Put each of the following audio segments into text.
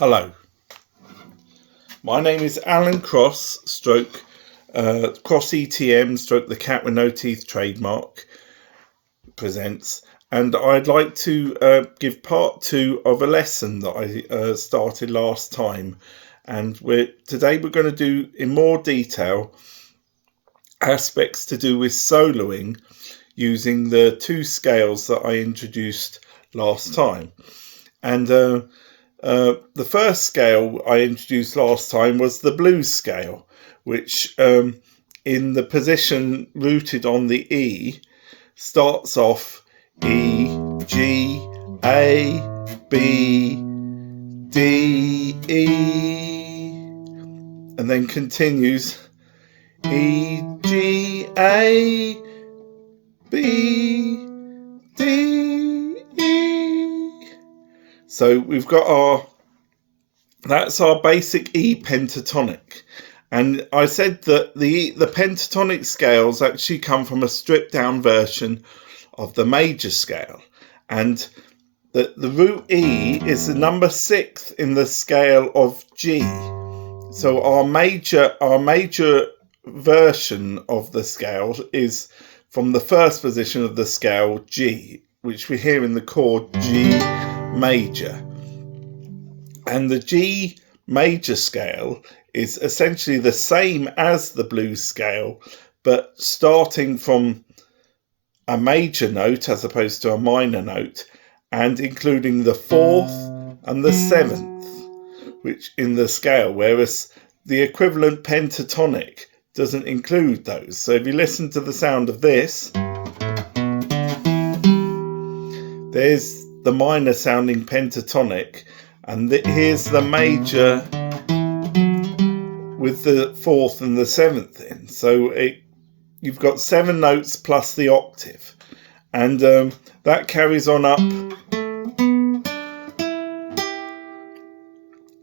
Hello, my name is Alan Cross, stroke Cross ETM, stroke the Cat with No Teeth trademark presents, and I'd like to give part 2 of a lesson that I started last time, and today we're going to do in more detail aspects to do with soloing using the 2 scales that I introduced last time. And the first scale I introduced last time was the blues scale, which in the position rooted on the E starts off E, G, A, B, D, E, and then continues E, G, A, B, D, E. So we've got that's our basic E pentatonic. And I said that the pentatonic scales actually come from a stripped down version of the major scale. And the root E is the number 6 in the scale of G. So our major version of the scale is from the first position of the scale G, which we hear in the chord G major. And the G major scale is essentially the same as the blues scale, but starting from a major note as opposed to a minor note, and including the 4th and the 7th, which in the scale, whereas the equivalent pentatonic doesn't include those. So if you listen to the sound of this, there's the minor sounding pentatonic, and here's the major with the 4th and the 7th in. So you've got 7 notes plus the octave, and that carries on up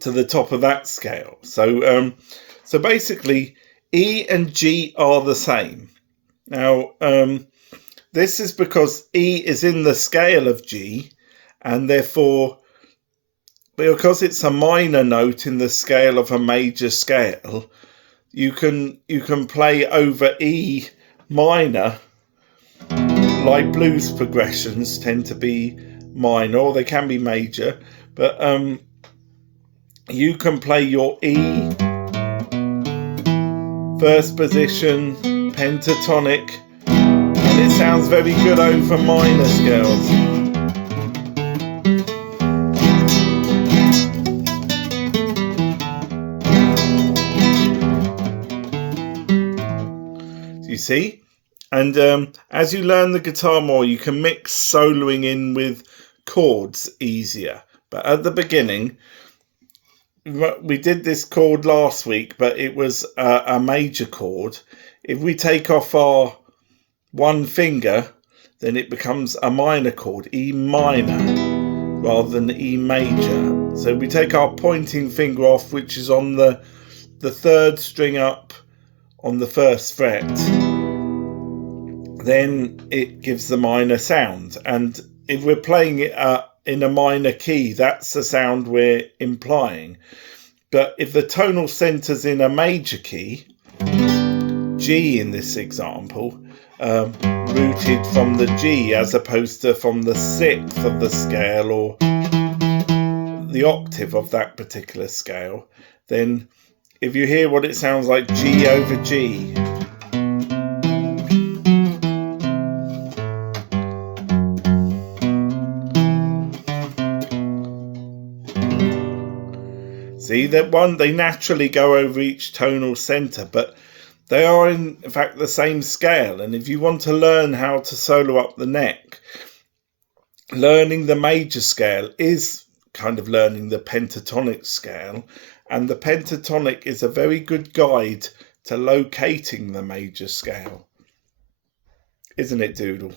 to the top of that scale. So so basically E and G are the same. Now this is because E is in the scale of G, and therefore because it's a minor note in the scale of a major scale, you can play over E minor, like blues progressions tend to be minor, or they can be major, but you can play your E first position pentatonic, and it sounds very good over minor scales. You see, and as you learn the guitar more, you can mix soloing in with chords easier. But at the beginning, we did this chord last week, but it was a major chord. If we take off our one finger, then it becomes a minor chord, E minor, rather than E major. So we take our pointing finger off, which is on the 3rd string up on the 1st fret, then it gives the minor sound. And if we're playing it in a minor key, that's the sound we're implying. But if the tonal center's in a major key, G in this example, rooted from the G as opposed to from the 6th of the scale or the octave of that particular scale, then if you hear what it sounds like, G over G, see that they naturally go over each tonal center, but they are in fact the same scale. And if you want to learn how to solo up the neck, learning the major scale is kind of learning the pentatonic scale, and the pentatonic is a very good guide to locating the major scale, isn't it, Doodle?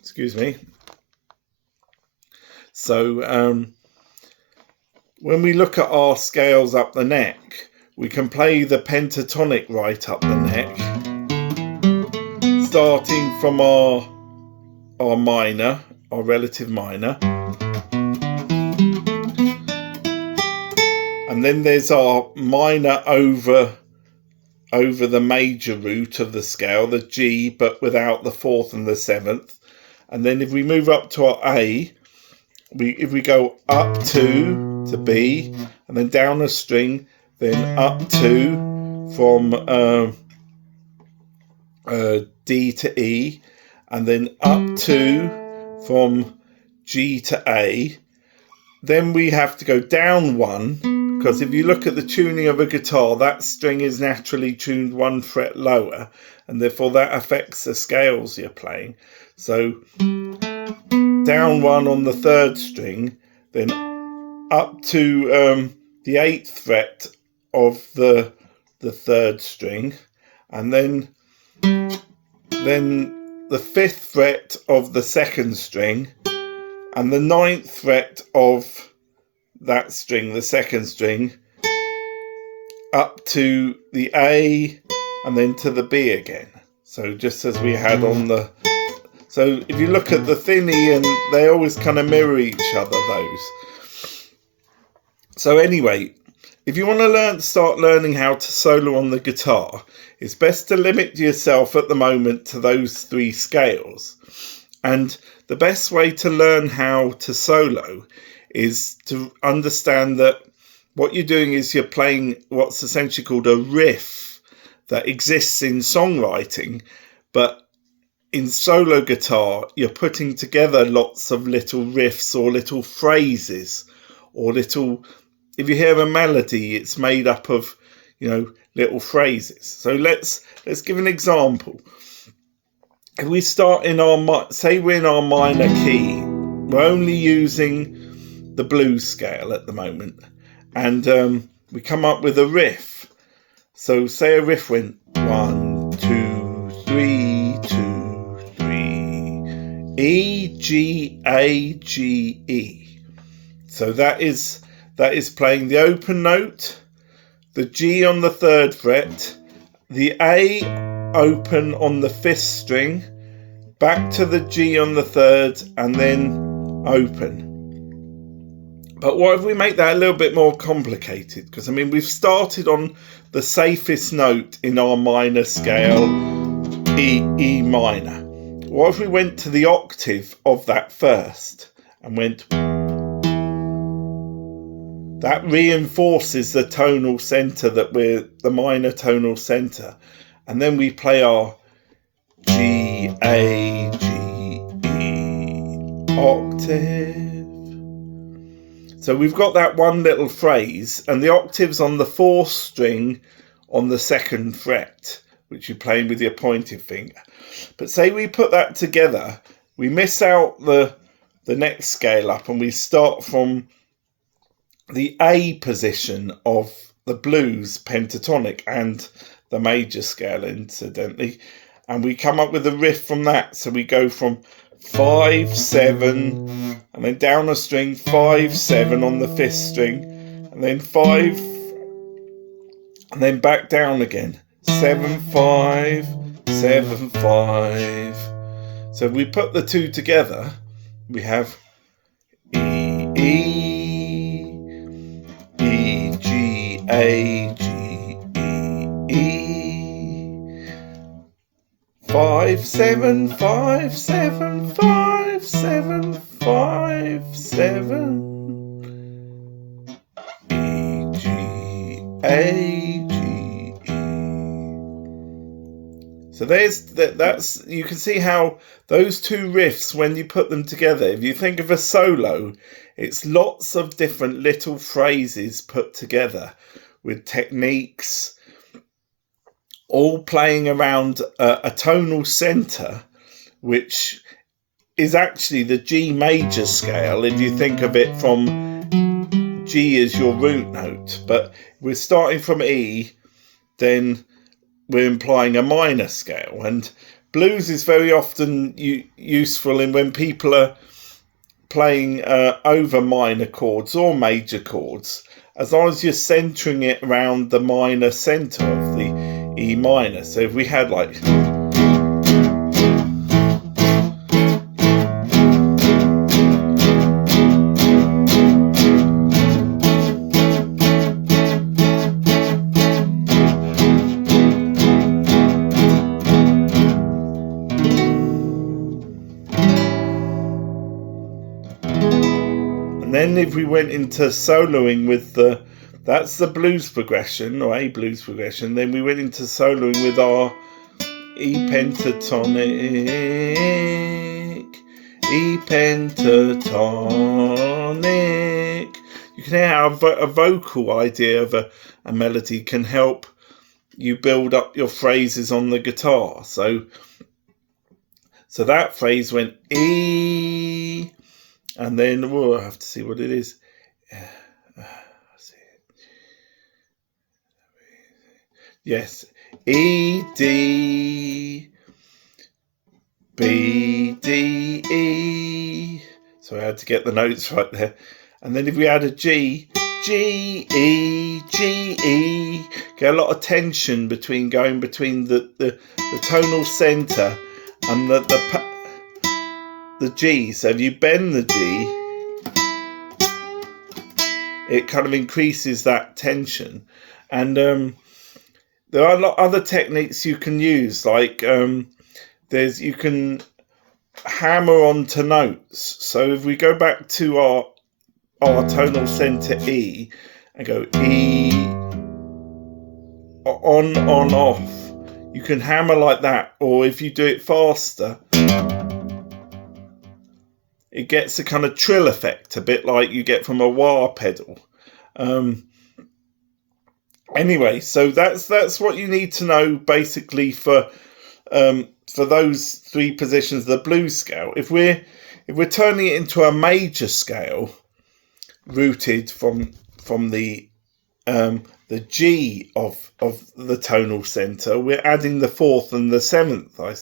Excuse me. So when we look at our scales up the neck, we can play the pentatonic right up the neck, starting from our minor, our relative minor, And then there's our minor over the major root of the scale, the G, but without the 4th and the 7th. And then if we move up to our A, if we go up to B, and then down a string, then up to from D to E, and then up to from G to A, then we have to go down 1, because if you look at the tuning of a guitar, that string is naturally tuned 1 fret lower, and therefore that affects the scales you're playing. So down 1 on the 3rd string, then up to the 8th fret of the 3rd string, and then the 5th fret of the 2nd string, and the 9th fret of that string, the 2nd string, up to the A, and then to the B again. So just as we had on the... So if you look at the thin E, and they always kind of mirror each other, those. So anyway, if you want to start learning how to solo on the guitar, it's best to limit yourself at the moment to those 3 scales. And the best way to learn how to solo is to understand that what you're doing is you're playing what's essentially called a riff that exists in songwriting, but in solo guitar, you're putting together lots of little riffs or little phrases or little... If you hear a melody, it's made up of, little phrases. So let's give an example. If we start in our, say we're in our minor key, we're only using the blues scale at the moment, and we come up with a riff. So say a riff went 1, 2, 3, 2, 3, E, G, A, G, E. So that is playing the open note, the G on the 3rd fret, the A open on the 5th string, back to the G on the 3rd, and then open. But what if we make that a little bit more complicated? Because we've started on the safest note in our minor scale, E minor. What if we went to the octave of that first and went... That reinforces the tonal center, that we're the minor tonal center. And then we play our G, A, G, E, octave. So we've got that one little phrase, and the octave's on the 4th string on the 2nd fret, which you're playing with your pointed finger. But say we put that together, we miss out the next scale up, and we start from the A position of the blues pentatonic and the major scale, incidentally, and we come up with a riff from that. So we go from 5, 7, and then down a string, 5, 7 on the 5th string, and then 5, and then back down again, 7, 5, 7, 5. So if we put the 2 together, we have E, E, G, A, G, E, E, 5, 7, 5, 7, 5, 7, 5, 7, E, G, A, G, E. So that's you can see how those 2 riffs, when you put them together, if you think of a solo, it's lots of different little phrases put together with techniques, all playing around a tonal center, which is actually the G major scale, if you think of it from G as your root note. But we're starting from E, then we're implying a minor scale. And blues is very often useful in when people are playing over minor chords or major chords, as long as you're centering it around the minor center of the E minor. So if we had like... then if we went into soloing with that's the blues progression, or a blues progression, then we went into soloing with our E pentatonic, E pentatonic. You can hear how a vocal idea of a melody can help you build up your phrases on the guitar. So that phrase went E, and then I have to see what it is. Yes, E, D, B, D, E. So I had to get the notes right there. And then if we add a G, G, E, G, E, get a lot of tension going between the tonal center and the G. So if you bend the G, it kind of increases that tension. And there are a lot of other techniques you can use, like you can hammer onto notes. So if we go back to our tonal center E and go E, on, off, you can hammer like that. Or if you do it faster, it gets a kind of trill effect, a bit like you get from a wah pedal. Anyway, so that's what you need to know basically for those three positions of the blues scale. If we're turning it into a major scale, rooted from the G of the tonal center, we're adding the fourth and the seventh, I